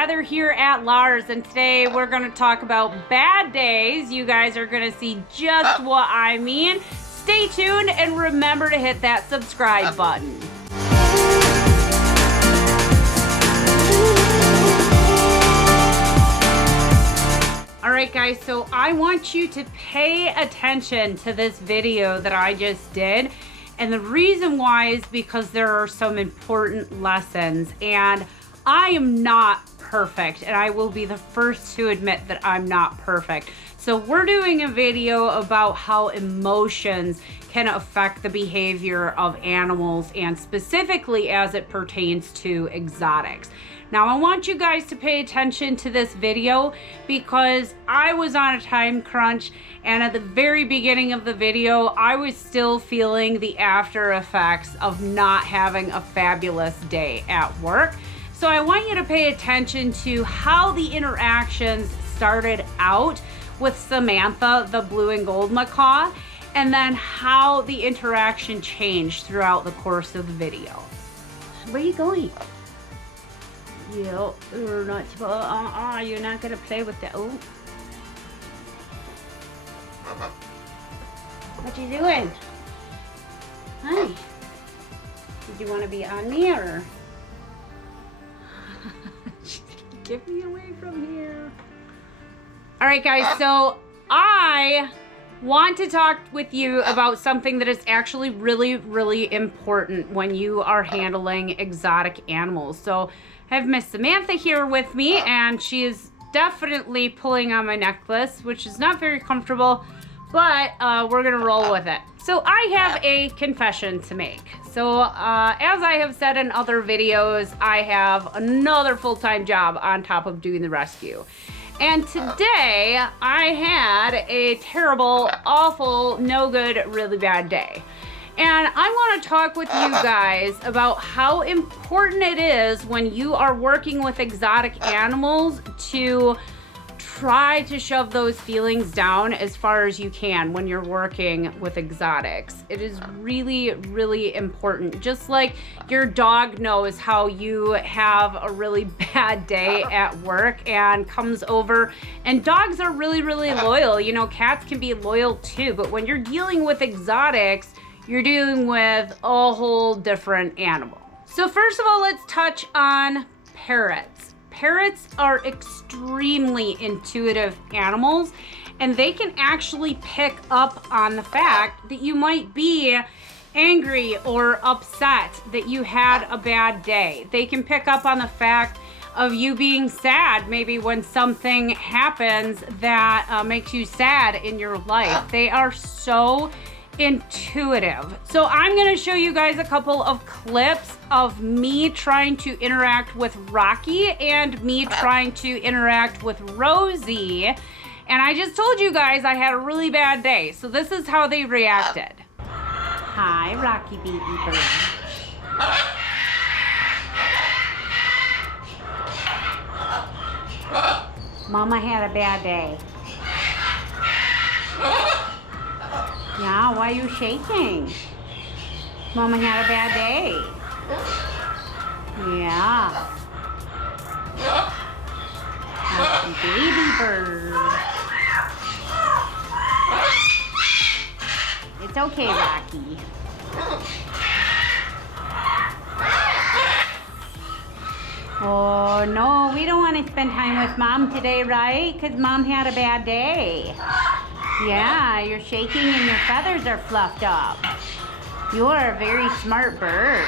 Heather here at LARRS, and today we're going to talk about bad days. You guys are going to see just what I mean. Stay tuned and remember to hit that subscribe button. Alright guys, so I want you to pay attention to this video that I just did. And the reason why is because there are some important lessons, and I am not perfect, and I will be the first to admit that I'm not perfect. So we're doing a video about how emotions can affect the behavior of animals, and specifically as it pertains to exotics. Now I want you guys to pay attention to this video because I was on a time crunch, and at the very beginning of the video I was still feeling the after effects of not having a fabulous day at work. So I want you to pay attention to how the interactions started out with Samantha, the blue and gold macaw, and then how the interaction changed throughout the course of the video. Where are you going? You're not, you're not gonna play with that. Oh. What you doing? Hi. Did you want to be on me or? Get me away from here. All right, guys, so I want to talk with you about something that is actually really, really important when you are handling exotic animals. So I have Miss Samantha here with me, and she is definitely pulling on my necklace, which is not very comfortable, but we're gonna roll with it. So I have a confession to make. So as I have said in other videos, I have another full-time job on top of doing the rescue. And today I had a terrible, awful, no good, really bad day. And I want to talk with you guys about how important it is when you are working with exotic animals to try to shove those feelings down as far as you can when you're working with exotics. It is really, really important. Just like your dog knows how you have a really bad day at work and comes over, and dogs are really, really loyal. You know, cats can be loyal too, but when you're dealing with exotics, you're dealing with a whole different animal. So first of all, let's touch on parrots. Parrots are extremely intuitive animals, and they can actually pick up on the fact that you might be angry or upset, that you had a bad day. They can pick up on the fact of you being sad, maybe when something happens that makes you sad in your life. They are so intuitive. So I'm going to show you guys a couple of clips of me trying to interact with Rocky and me trying to interact with Rosie. And I just told you guys I had a really bad day. So this is how they reacted. Hi, Rocky baby bird. Mama had a bad day. Yeah, why are you shaking? Mama had a bad day. Yeah. Happy baby bird. It's okay, Rocky. Oh no, we don't want to spend time with Mom today, right? Because Mom had a bad day. Yeah, you're shaking and your feathers are fluffed up. You're a very smart bird.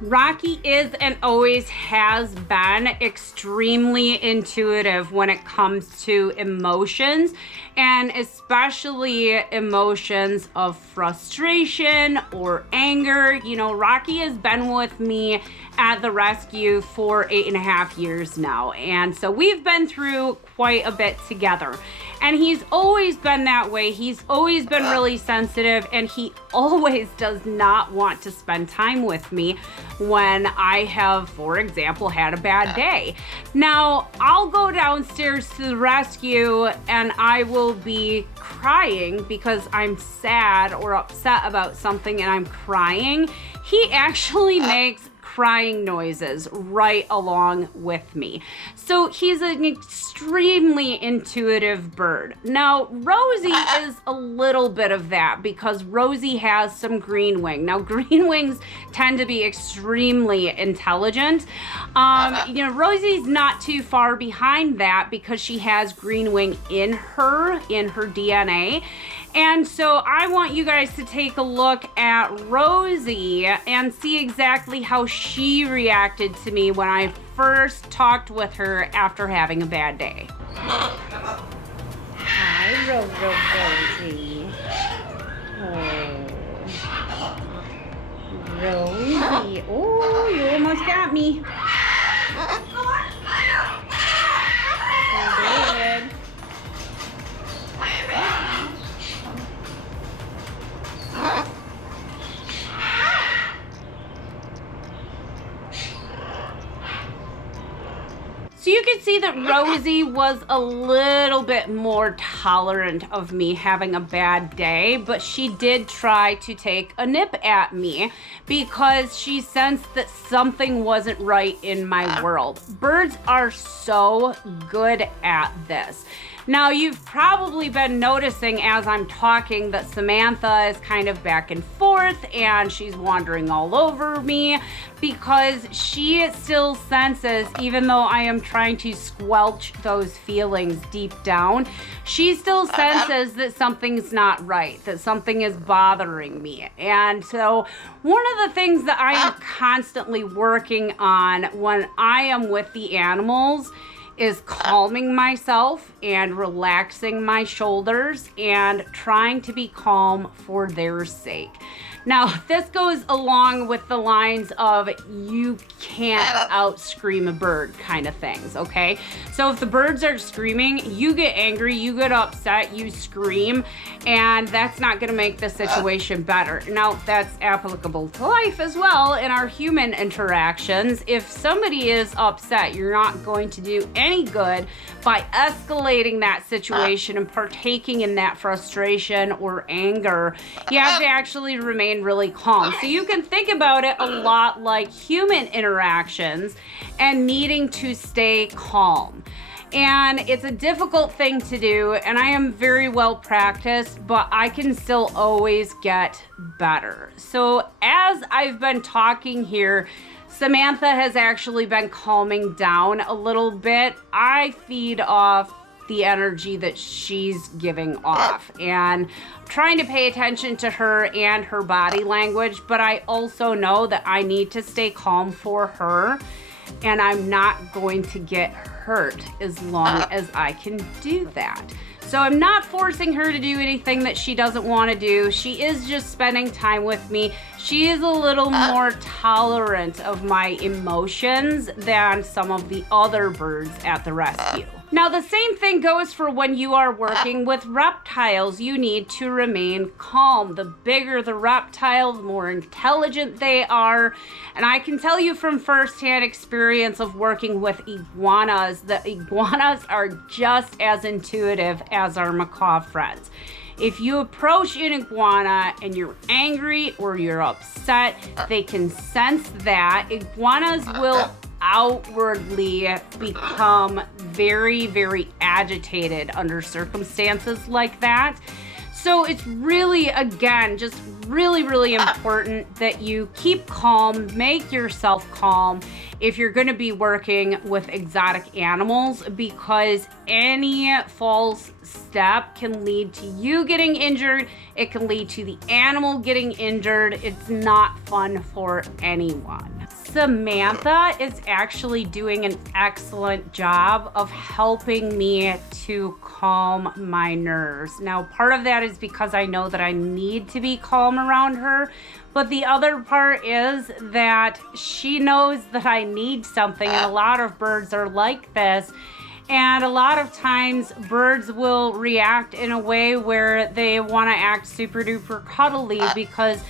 Rocky is and always has been extremely intuitive when it comes to emotions, and especially emotions of frustration or anger. You know, Rocky has been with me at the rescue for 8.5 years now, and so we've been through quite a bit together. And he's always been that way. He's always been really sensitive, and he always does not want to spend time with me when I have, for example, had a bad day. Now, I'll go downstairs to the rescue and I will be crying because I'm sad or upset about something and I'm crying. He actually makes crying noises right along with me. So he's an extremely intuitive bird. Now, Rosie is a little bit of that because Rosie has some green wing. Now, green wings tend to be extremely intelligent. Rosie's not too far behind that because she has green wing in her DNA. And so I want you guys to take a look at Rosie and see exactly how she reacted to me when I first talked with her after having a bad day. Hi, Rosie. Oh. Rosie. Oh, you almost got me. Good. So you can see that Rosie was a little bit more tolerant of me having a bad day, but she did try to take a nip at me because she sensed that something wasn't right in my world. Birds are so good at this. Now, you've probably been noticing as I'm talking that Samantha is kind of back and forth and she's wandering all over me because she still senses, even though I am trying to squelch those feelings deep down, she still senses that something's not right, that something is bothering me. And so one of the things that I am constantly working on when I am with the animals is calming myself and relaxing my shoulders and trying to be calm for their sake. Now, this goes along with the lines of you can't out-scream a bird kind of things, okay? So if the birds are screaming, you get angry, you get upset, you scream, and that's not gonna make the situation better. Now, that's applicable to life as well in our human interactions. If somebody is upset, you're not going to do any good by escalating that situation and partaking in that frustration or anger. You have to actually remain really calm. So you can think about it a lot like human interactions and needing to stay calm. And it's a difficult thing to do, and I am very well practiced, but I can still always get better. So as I've been talking here, Samantha has actually been calming down a little bit. I feed off the energy that she's giving off and trying to pay attention to her and her body language, but I also know that I need to stay calm for her and I'm not going to get hurt as long as I can do that. So I'm not forcing her to do anything that she doesn't want to do. She is just spending time with me. She is a little more tolerant of my emotions than some of the other birds at the rescue. Now, the same thing goes for when you are working with reptiles. You need to remain calm. The bigger the reptile, the more intelligent they are. And I can tell you from firsthand experience of working with iguanas that iguanas are just as intuitive as our macaw friends. If you approach an iguana and you're angry or you're upset, they can sense that. Iguanas will outwardly become very, very agitated under circumstances like that. So it's really, again, just really, really important that you keep calm, make yourself calm if you're going to be working with exotic animals, because any false step can lead to you getting injured. It can lead to the animal getting injured. It's not fun for anyone. Samantha is actually doing an excellent job of helping me to calm my nerves. Now, part of that is because I know that I need to be calm around her, but the other part is that she knows that I need something, and a lot of birds are like this. And a lot of times birds will react in a way where they want to act super duper cuddly because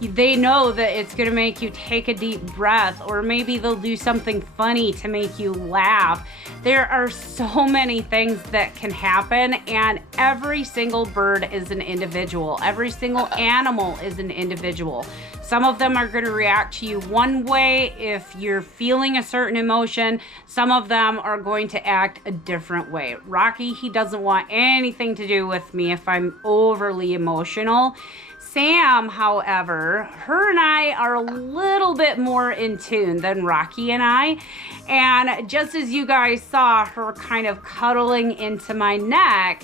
they know that it's going to make you take a deep breath, or maybe they'll do something funny to make you laugh. There are so many things that can happen, and every single bird is an individual. Every single animal is an individual. Some of them are going to react to you one way if you're feeling a certain emotion. Some of them are going to act a different way. Rocky, he doesn't want anything to do with me if I'm overly emotional. Sam, however, her and I are a little bit more in tune than Rocky and I. And just as you guys saw her kind of cuddling into my neck,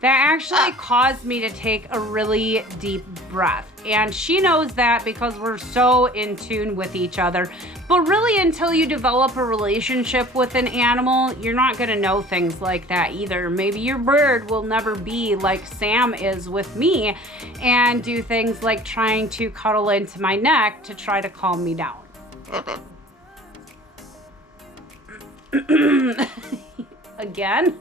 that actually caused me to take a really deep breath. And she knows that because we're so in tune with each other. But really, until you develop a relationship with an animal, you're not gonna know things like that either. Maybe your bird will never be like Sam is with me and do things like trying to cuddle into my neck to try to calm me down. Again?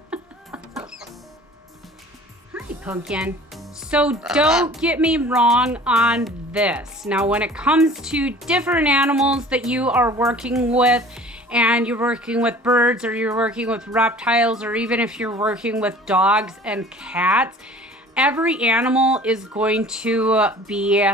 Hi, Pumpkin. So don't get me wrong on this. Now, when it comes to different animals that you are working with, and you're working with birds or you're working with reptiles, or even if you're working with dogs and cats, every animal is going to be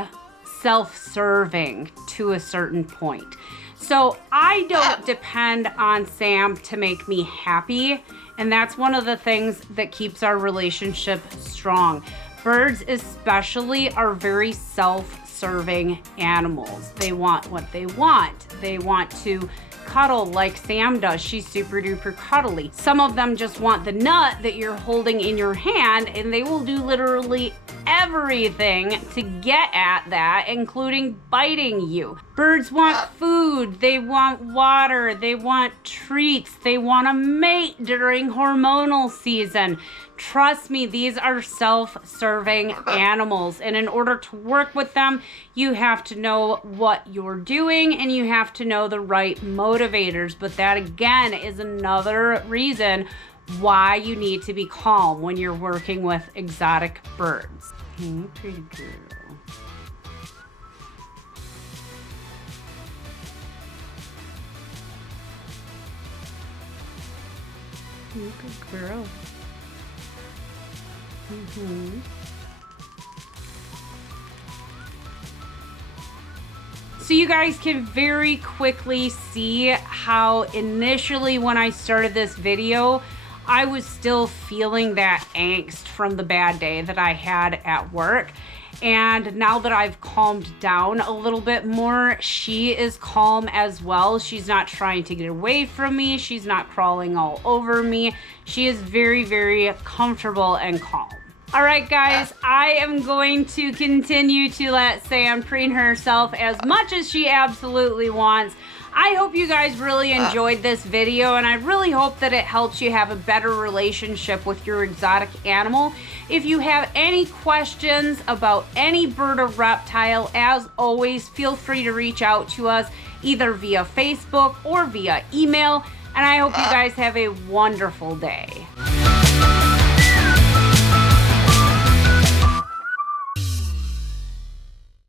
self-serving to a certain point. So I don't depend on Sam to make me happy. And that's one of the things that keeps our relationship strong. Birds especially are very self-serving animals. They want what they want. They want to cuddle like Sam does. She's super duper cuddly. Some of them just want the nut that you're holding in your hand, and they will do literally everything to get at that, including biting you. Birds want food, they want water, they want treats, they want to mate during hormonal season. Trust me, these are self-serving animals, and in order to work with them, you have to know what you're doing and you have to know the right motivators. But that again is another reason why you need to be calm when you're working with exotic birds. Hey, pretty girl. Hey, good girl. So you guys can very quickly see how initially when I started this video, I was still feeling that angst from the bad day that I had at work. And now that I've calmed down a little bit more, she is calm as well. She's not trying to get away from me. She's not crawling all over me. She is very, very comfortable and calm. All right, guys, I am going to continue to let Sam preen herself as much as she absolutely wants. I hope you guys really enjoyed this video, and I really hope that it helps you have a better relationship with your exotic animal. If you have any questions about any bird or reptile, as always, feel free to reach out to us either via Facebook or via email, and I hope you guys have a wonderful day.